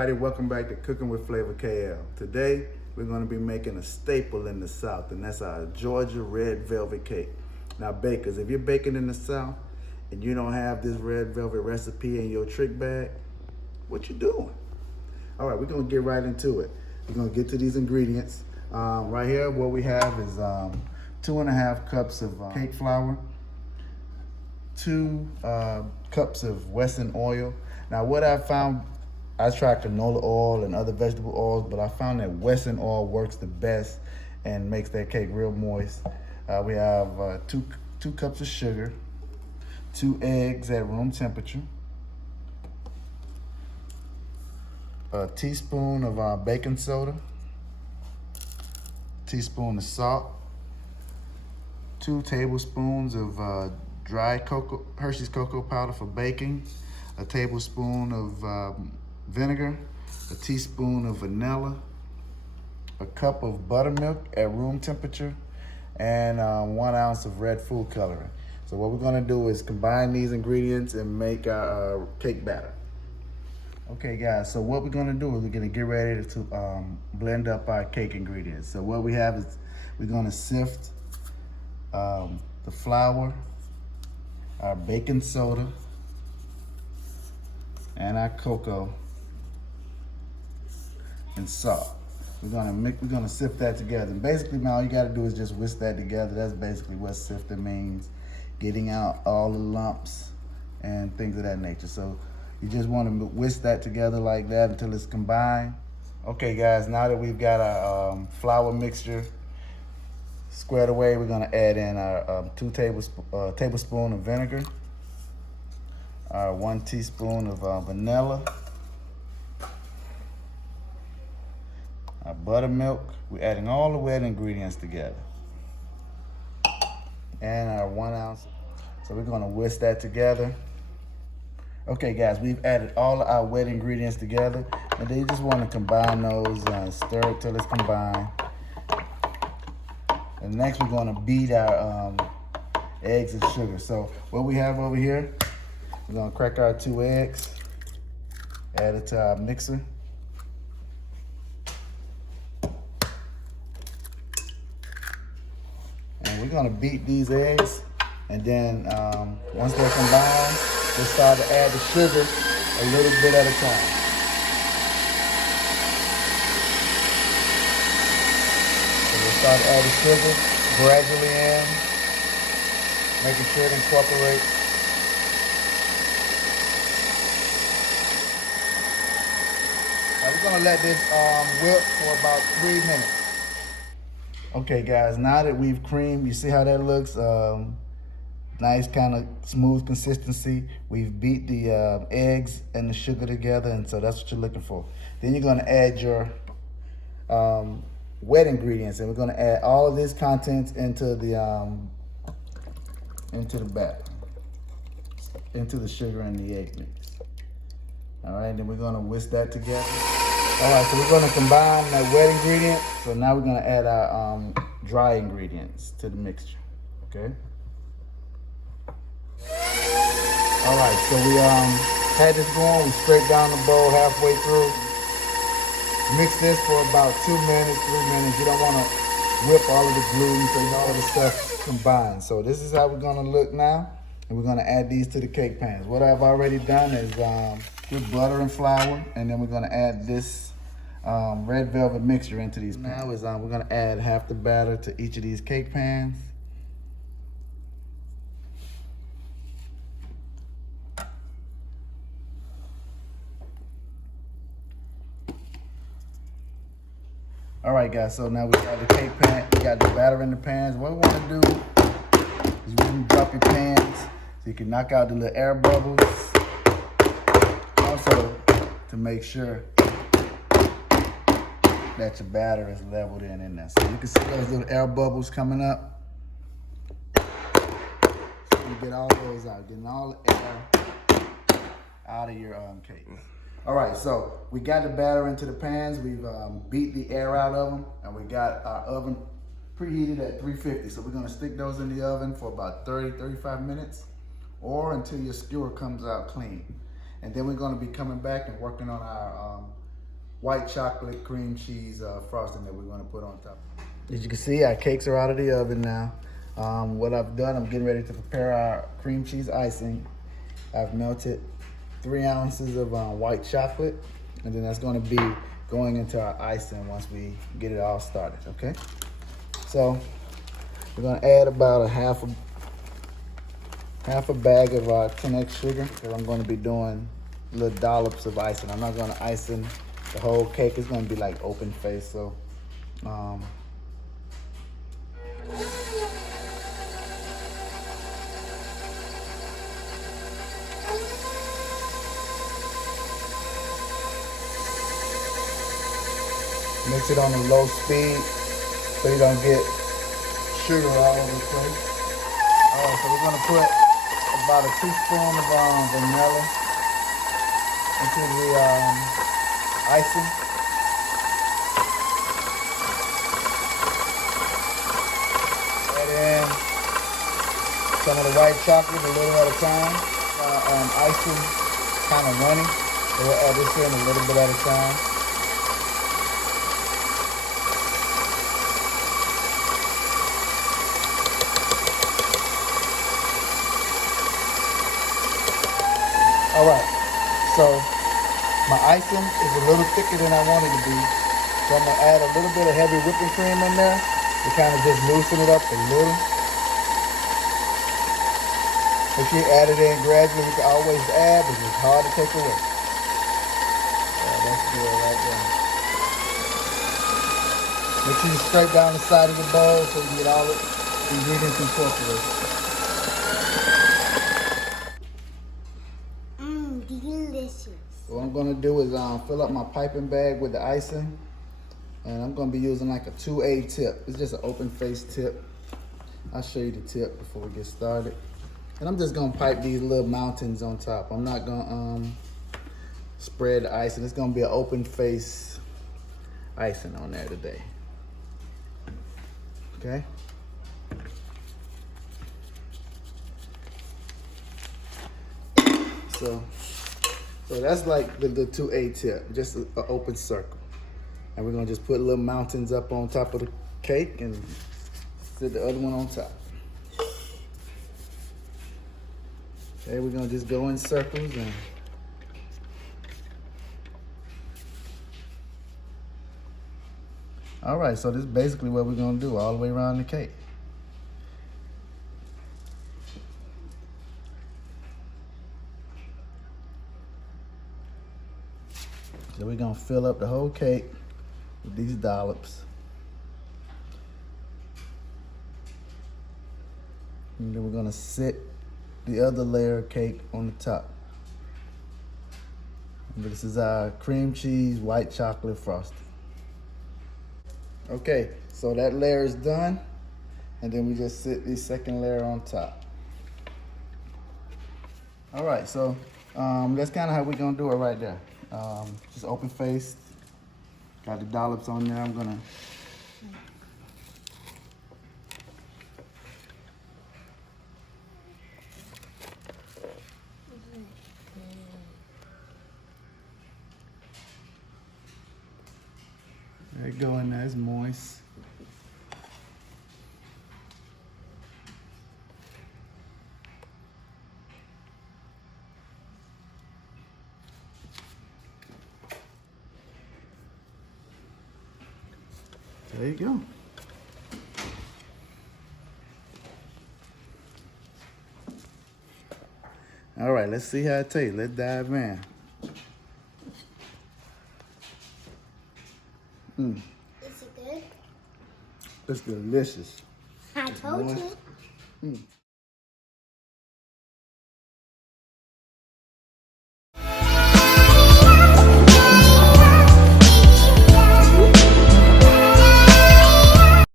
everybody, welcome back to Cooking with Flavor KL. Today we're going to be making a staple in the South, and that's our Georgia red velvet cake. Now bakers, if you're baking in the South and you don't have this red velvet recipe in your trick bag, what you doing? All right, we're going to get right into it. We're going to get to these ingredients. Right here, what we have is 2.5 cups of cake flour, 2 cups of Wesson oil. Now what I found, I tried canola oil and other vegetable oils, but I found that Wesson oil works the best and makes that cake real moist. We have 2 cups of sugar, 2 eggs at room temperature, a teaspoon of baking soda, teaspoon of salt, 2 tablespoons of dry cocoa, Hershey's cocoa powder for baking, a tablespoon of vinegar, a teaspoon of vanilla, a cup of buttermilk at room temperature, and 1 ounce of red food coloring. So what we're gonna do is combine these ingredients and make our cake batter. Okay guys, so what we're gonna do is we're gonna get ready to blend up our cake ingredients. So what we have is we're gonna sift the flour, our baking soda, and our cocoa and salt. We're gonna sift that together. And basically, man, all you gotta do is just whisk that together. That's basically what sifting means, getting out all the lumps and things of that nature. So you just wanna whisk that together like that until it's combined. Okay guys, now that we've got our flour mixture squared away, we're gonna add in our 2 tablespoons of vinegar, our 1 teaspoon of vanilla, our buttermilk. We're adding all the wet ingredients together, and our 1 ounce. So we're gonna whisk that together. Okay guys, we've added all of our wet ingredients together, and then you just wanna combine those, stir it till it's combined. And next we're gonna beat our eggs and sugar. So what we have over here, we're gonna crack our 2 eggs, add it to our mixer. And we're gonna beat these eggs, and then once they're combined, we'll start to add the sugar a little bit at a time. So we'll start to add the sugar gradually in, making sure it incorporates. Now we're gonna let this whip for about 3 minutes. Okay guys, now that we've creamed, you see how that looks? Nice kind of smooth consistency. We've beat the eggs and the sugar together, and so that's what you're looking for. Then you're gonna add your wet ingredients, and we're gonna add all of these contents into the batter, into the sugar and the egg mix. All right, then we're gonna whisk that together. All right, so we're gonna combine that wet ingredient. So now we're gonna add our dry ingredients to the mixture, okay? All right, so we had this going, we scraped down the bowl halfway through. Mix this for about 2 minutes, 3 minutes. You don't wanna whip all of the gluten so all of the stuff combined. So this is how we're gonna look now. And we're gonna add these to the cake pans. What I've already done is put butter and flour, and then we're gonna add this red velvet mixture into these pans. Now is we're gonna add half the batter to each of these cake pans. All right, guys, so now we got the cake pan, we got the batter in the pans. What we wanna do is we can drop your pans so you can knock out the little air bubbles. Also, to make sure that your batter is leveled in there. So you can see those little air bubbles coming up. So you get all those out, getting all the air out of your cake. All right, so we got the batter into the pans. We've beat the air out of them, and we got our oven preheated at 350. So we're gonna stick those in the oven for about 30, 35 minutes, or until your skewer comes out clean. And then we're gonna be coming back and working on our white chocolate cream cheese frosting that we're going to put on top. As you can see, our cakes are out of the oven now. What I've done, I'm getting ready to prepare our cream cheese icing. I've melted 3 ounces of white chocolate, and then that's going to be going into our icing once we get it all started, okay? So we're going to add about a half a bag of 10x sugar, because I'm going to be doing little dollops of icing. I'm not going to icing the whole cake. It's going to be like open face, so mix it on a low speed so you don't get sugar all over the place. All right, so we're gonna put about a teaspoon of vanilla into the icing. Add in some of the white chocolate a little at a time. Icing kind of running, so we'll add this in a little bit at a time. All right, so my icing is a little thicker than I want it to be. So I'm gonna add a little bit of heavy whipping cream in there to kind of just loosen it up a little. If you add it in gradually, you can always add, but it's hard to take away. Yeah, that's good right there. Make sure you scrape down the side of the bowl so you can get all the ingredients incorporated. Delicious. So what I'm gonna do is fill up my piping bag with the icing, and I'm gonna be using like a 2A tip. It's just an open face tip. I'll show you the tip before we get started. And I'm just gonna pipe these little mountains on top. I'm not gonna spread the icing. It's gonna be an open face icing on there today. Okay? So that's like the 2A tip, just an open circle. And we're gonna just put little mountains up on top of the cake and sit the other one on top. Okay, we're gonna just go in circles and all right, so this is basically what we're gonna do all the way around the cake. So we're gonna fill up the whole cake with these dollops. And then we're gonna sit the other layer of cake on the top. And this is our cream cheese white chocolate frosting. Okay, so that layer is done. And then we just sit the second layer on top. All right, so that's kind of how we're gonna do it right there. Just open faced. Got the dollops on there. I'm gonna there you go in there. It's moist. There you go. All right, let's see how it tastes. Let's dive in. Is it good? It's delicious. I told you.